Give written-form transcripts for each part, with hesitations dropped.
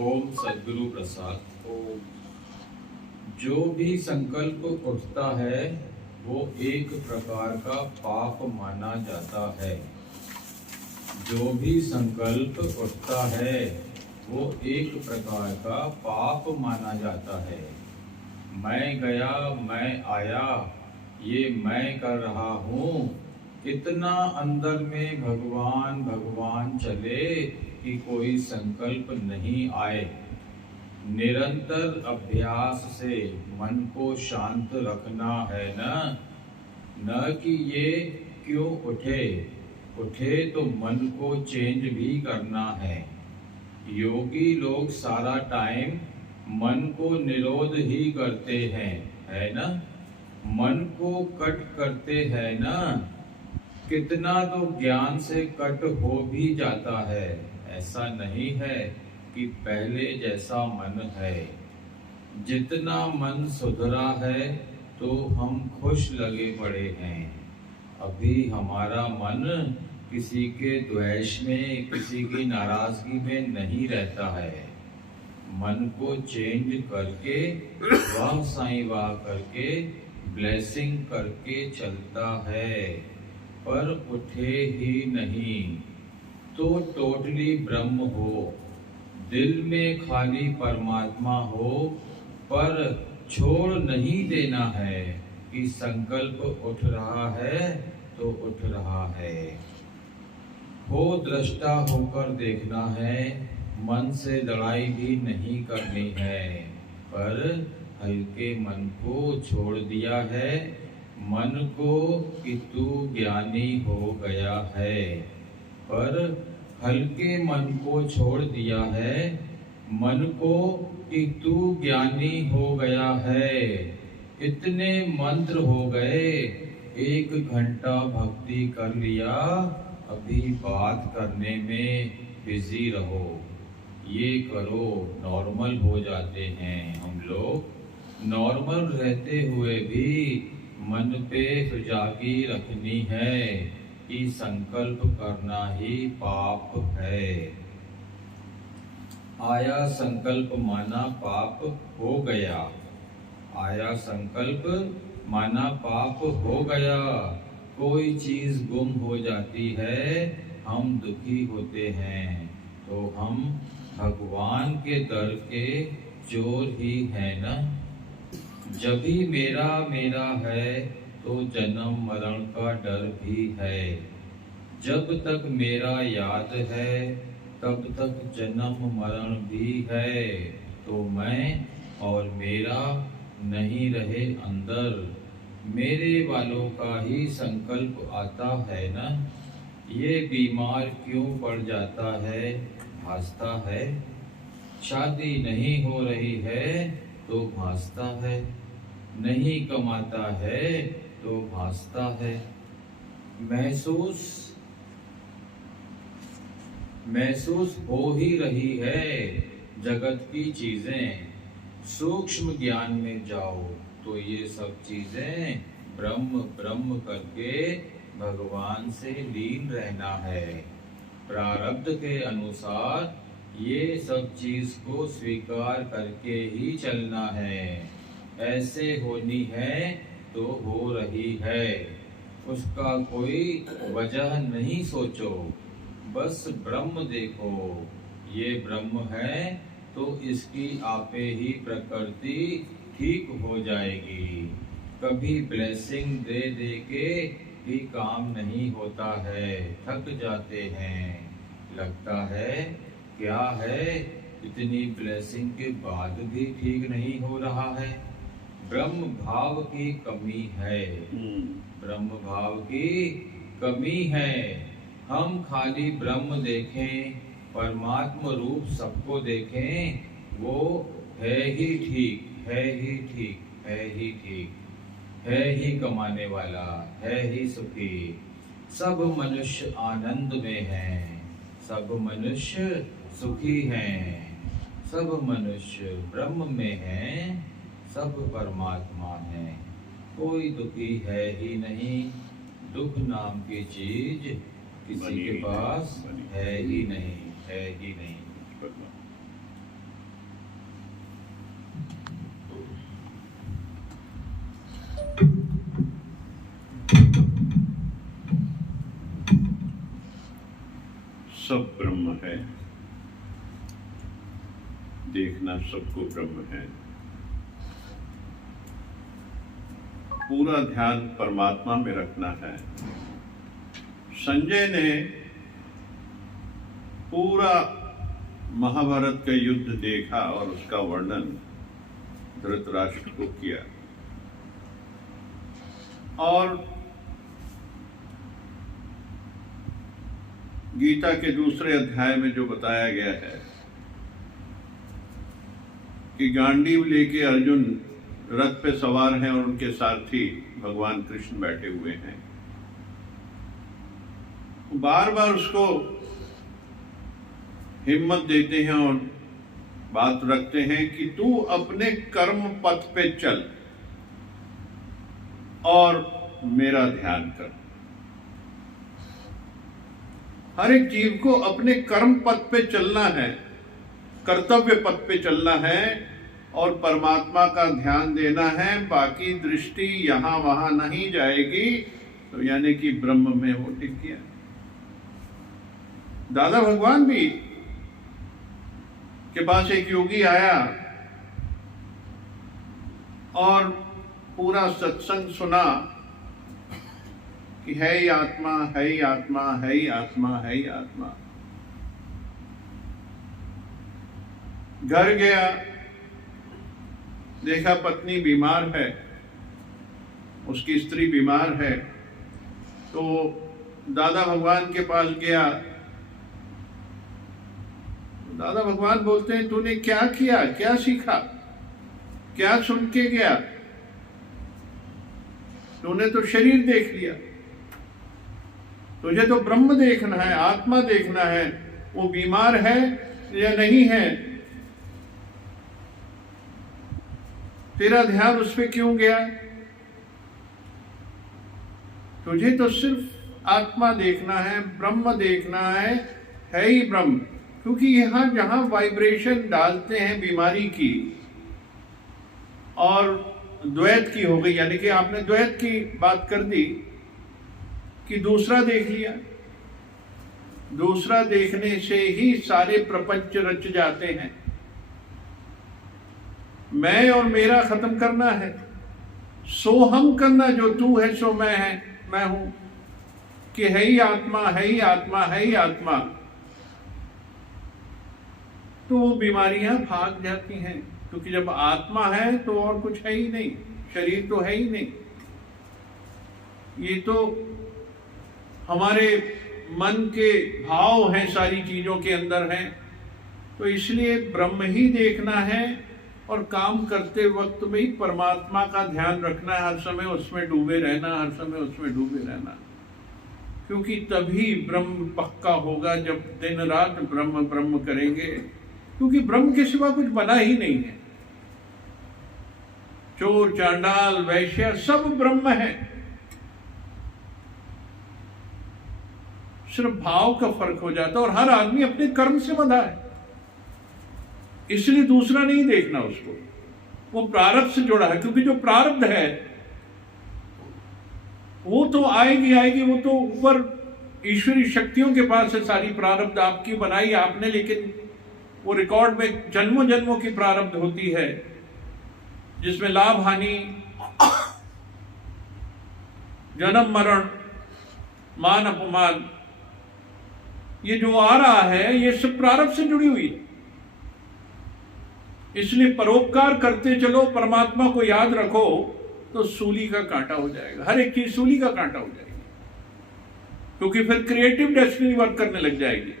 ओम सद्गुरु प्रसाद। ओम। जो भी संकल्प उठता है वो एक प्रकार का पाप माना जाता है। जो भी संकल्प उठता है वो एक प्रकार का पाप माना जाता है। मैं गया, मैं आया, ये मैं कर रहा हूँ, इतना अंदर में भगवान भगवान चले कि कोई संकल्प नहीं आए। निरंतर अभ्यास से मन को शांत रखना है न कि ये क्यों उठे। उठे तो मन को चेंज भी करना है। योगी लोग सारा टाइम मन को निरोध ही करते हैं, है ना। मन को कट करते हैं ना। कितना तो ज्ञान से कट हो भी जाता है। ऐसा नहीं है कि पहले जैसा मन है। जितना मन सुधरा है तो हम खुश लगे पड़े हैं। अभी हमारा मन किसी के द्वेष में, किसी की नाराजगी में नहीं रहता है। मन को चेंज करके वाह साईं वाह करके ब्लेसिंग करके चलता है, पर उठे ही नहीं तो टोटली ब्रह्म हो। दिल में खाली परमात्मा हो, पर छोड़ नहीं देना है कि संकल्प उठ रहा है तो उठ रहा है। हो दृष्टा होकर देखना है, मन से लड़ाई भी नहीं करनी है, पर हल्के मन को छोड़ दिया है। मन को कि तू ज्ञानी हो गया है, पर हल्के मन को छोड़ दिया है। मन को कि तू ज्ञानी हो गया है। इतने मंत्र हो गए, 1 घंटा भक्ति कर लिया, अभी बात करने में बिजी रहो। ये करो, नॉर्मल हो जाते हैं हम लोग। नॉर्मल रहते हुए भी मन पे सुजागी रखनी है कि संकल्प करना ही पाप है। आया संकल्प माना पाप हो गया। आया संकल्प माना पाप हो गया। कोई चीज गुम हो जाती है, हम दुखी होते हैं, तो हम भगवान के दर के चोर ही है ना। जब भी मेरा मेरा है तो जन्म मरण का डर भी है। जब तक मेरा याद है तब तक जन्म मरण भी है। तो मैं और मेरा नहीं रहे अंदर, मेरे वालों का ही संकल्प आता है ना। ये बीमार क्यों पड़ जाता है, भासता है। शादी नहीं हो रही है तो भासता है। नहीं कमाता है तो भासता है। महसूस हो ही रही है जगत की चीजें। सूक्ष्म ज्ञान में जाओ तो ये सब चीजें ब्रह्म ब्रह्म करके भगवान से लीन रहना है। प्रारब्ध के अनुसार ये सब चीज को स्वीकार करके ही चलना है। ऐसे होनी है तो हो रही है, उसका कोई वजह नहीं सोचो, बस ब्रह्म देखो। ये ब्रह्म है तो इसकी आपे ही प्रकृति ठीक हो जाएगी। कभी ब्लेसिंग दे दे के भी काम नहीं होता है, थक जाते हैं। लगता है क्या है, इतनी ब्लेसिंग के बाद भी ठीक नहीं हो रहा है। ब्रह्म भाव की कमी है। ब्रह्म भाव की कमी है। हम खाली ब्रह्म देखें, परमात्मा रूप सबको देखें, वो है ही ठीक, है ही ठीक, है ही ठीक, है ही कमाने वाला, है ही सुखी। सब मनुष्य आनंद में हैं, सब मनुष्य सुखी हैं, सब मनुष्य ब्रह्म में हैं, सब परमात्मा हैं। कोई दुखी है ही नहीं। दुख नाम की चीज किसी के पास है ही नहीं, है ही नहीं। सब ब्रह्म है, देखना सबको ब्रह्म है, पूरा ध्यान परमात्मा में रखना है। संजय ने पूरा महाभारत का युद्ध देखा और उसका वर्णन धृतराष्ट्र को किया, और गीता के दूसरे अध्याय में जो बताया गया है कि गांडीव लेके अर्जुन रथ पे सवार हैं और उनके सारथी भगवान कृष्ण बैठे हुए हैं, बार बार उसको हिम्मत देते हैं और बात रखते हैं कि तू अपने कर्म पथ पे चल और मेरा ध्यान कर। हर एक जीव को अपने कर्म पथ पे चलना है, कर्तव्य पथ पे चलना है और परमात्मा का ध्यान देना है। बाकी दृष्टि यहां वहां नहीं जाएगी, तो यानी कि ब्रह्म में वो टिक गया। दादा भगवान भी के पास एक योगी आया और पूरा सत्संग सुना कि है ही आत्मा, है ही आत्मा, है ही आत्मा, है ही आत्मा। घर गया, देखा पत्नी बीमार है, उसकी स्त्री बीमार है, तो दादा भगवान के पास गया। दादा भगवान बोलते हैं, तूने क्या किया, क्या सीखा, क्या सुन के गया? तूने तो शरीर देख लिया, तुझे तो ब्रह्म देखना है, आत्मा देखना है। वो बीमार है या नहीं है, तेरा ध्यान उस पे क्यों गया? तुझे तो सिर्फ आत्मा देखना है, ब्रह्म देखना है ही ब्रह्म। क्योंकि यहां जहां वाइब्रेशन डालते हैं बीमारी की और द्वैत की हो गई, यानी कि आपने द्वैत की बात कर दी कि दूसरा देख लिया। दूसरा देखने से ही सारे प्रपंच रच जाते हैं। मैं और मेरा खत्म करना है, सो हम करना, जो तू है सो मैं है, मैं हूं, कि है ही आत्मा, है ही आत्मा, है ही आत्मा। तो वो बीमारियां भाग जाती हैं, क्योंकि जब आत्मा है तो और कुछ है ही नहीं, शरीर तो है ही नहीं। ये तो हमारे मन के भाव हैं, सारी चीजों के अंदर हैं। तो इसलिए ब्रह्म ही देखना है और काम करते वक्त में ही परमात्मा का ध्यान रखना है, हर समय उसमें डूबे रहना, हर समय उसमें डूबे रहना। क्योंकि तभी ब्रह्म पक्का होगा जब दिन रात ब्रह्म ब्रह्म करेंगे। क्योंकि ब्रह्म के सिवा कुछ बना ही नहीं है। चोर चांडाल वैश्य सब ब्रह्म है, सिर्फ भाव का फर्क हो जाता है। और हर आदमी अपने कर्म से बंधा है, इसलिए दूसरा नहीं देखना उसको, वो प्रारब्ध से जुड़ा है। क्योंकि जो प्रारब्ध है वो तो आएगी आएगी, वो तो ऊपर ईश्वरी शक्तियों के पास है सारी प्रारब्ध। आपकी बनाई आपने, लेकिन वो रिकॉर्ड में जन्मों जन्मों की प्रारब्ध होती है, जिसमें लाभ हानि, जन्म मरण, मान अपमान, ये जो आ रहा है ये सब प्रारब्ध से जुड़ी हुई है। इसलिए परोपकार करते चलो, परमात्मा को याद रखो, तो सूली का कांटा हो जाएगा। हर एक चीज सूली का कांटा हो जाएगी, क्योंकि फिर क्रिएटिव डेस्टिनी वर्क करने लग जाएगी।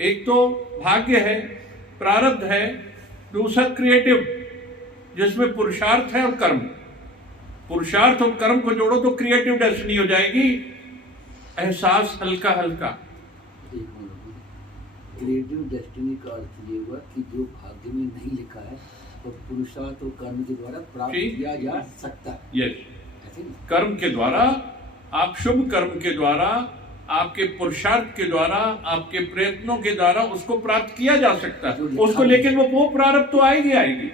एक तो भाग्य है, प्रारब्ध है, दूसरा क्रिएटिव, जिसमें पुरुषार्थ है और कर्म। पुरुषार्थ और कर्म को जोड़ो तो क्रिएटिव डेस्टिनी हो जाएगी। एहसास हल्का हल्का। क्रिएटिव डेस्टिनी का अर्थ ये हुआ कि जो भाग्य में नहीं लिखा है तो पुरुषार्थ और कर्म के द्वारा प्राप्त किया जा सकता है। यस, कर्म के द्वारा, आप शुभ कर्म के द्वारा, आपके पुरुषार्थ के द्वारा, आपके प्रयत्नों के द्वारा उसको प्राप्त किया जा सकता है उसको। लेकिन वो प्रारब्ध तो आएगी आएगी,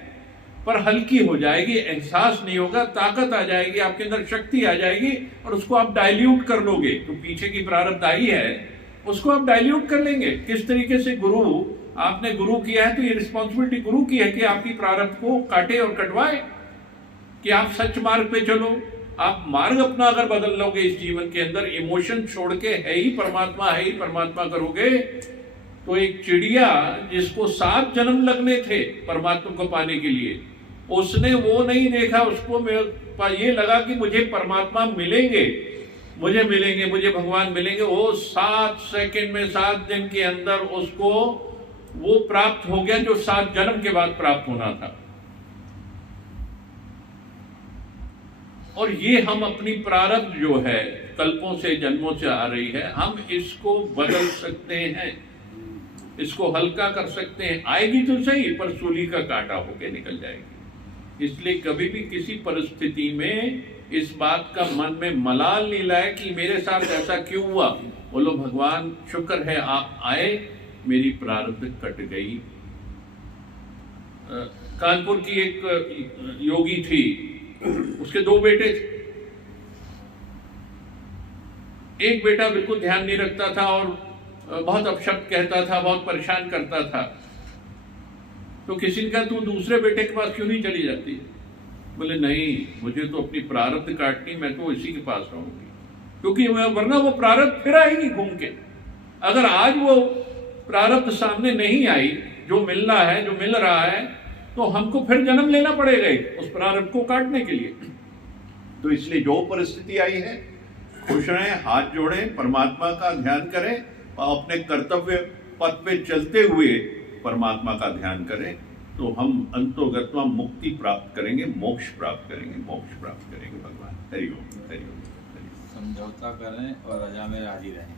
पर हल्की हो जाएगी, एहसास नहीं होगा, ताकत आ जाएगी, आपके अंदर शक्ति आ जाएगी और उसको आप डाइल्यूट कर लोगे। तो पीछे की प्रारब्ध आई है उसको आप डाइल्यूट कर लेंगे। किस तरीके से आपने गुरु किया है तो ये रिस्पॉन्सिबिलिटी गुरु की है कि आपकी प्रारब्ध को काटे और कटवाए, कि आप सच मार्ग पे चलो। आप मार्ग अपना अगर बदल लोगे इस जीवन के अंदर, इमोशन छोड़ के है ही परमात्मा करोगे, तो एक चिड़िया जिसको 7 जन्म लगने थे परमात्मा को पाने के लिए, उसने वो नहीं देखा, उसको ये लगा कि मुझे परमात्मा मिलेंगे, मुझे भगवान मिलेंगे। वो 7 सेकंड में, 7 दिन के अंदर उसको वो प्राप्त हो गया जो 7 जन्म के बाद प्राप्त होना था। और ये हम अपनी प्रारब्ध जो है कल्पों से, जन्मों से आ रही है, हम इसको बदल सकते हैं, इसको हल्का कर सकते हैं। आएगी तो सही, पर सूली का कांटा होके निकल जाएगी। इसलिए कभी भी किसी परिस्थिति में इस बात का मन में मलाल नहीं लाए कि मेरे साथ ऐसा क्यों हुआ। बोलो भगवान शुक्र है आप आए, मेरी प्रारब्ध कट गई। कानपुर की एक योगी थी, उसके 2 बेटे थे। एक बेटा बिल्कुल ध्यान नहीं रखता था और बहुत अपशब्द कहता था, बहुत परेशान करता था। तो किसी ने कहा तू दूसरे बेटे के पास क्यों नहीं चली जाती? बोले नहीं, मुझे तो अपनी प्रारब्ध काटनी, मैं तो इसी के पास रहूंगी, क्योंकि वरना वो प्रारब्ध फिर आएगी घूम के। अगर आज वो प्रारब्ध सामने नहीं आई, जो मिलना है, जो मिल रहा है, तो हमको फिर जन्म लेना पड़ेगा उस प्रारब्ध को काटने के लिए। तो इसलिए जो परिस्थिति आई है, खुश रहें, हाथ जोड़ें, परमात्मा का ध्यान करें और अपने कर्तव्य पथ पे चलते हुए परमात्मा का ध्यान करें, तो हम अंतोगत्वा मुक्ति प्राप्त करेंगे, मोक्ष प्राप्त करेंगे भगवान। हरि ओम, हरि ओम। समझौता करें और रजा में राजी रहें।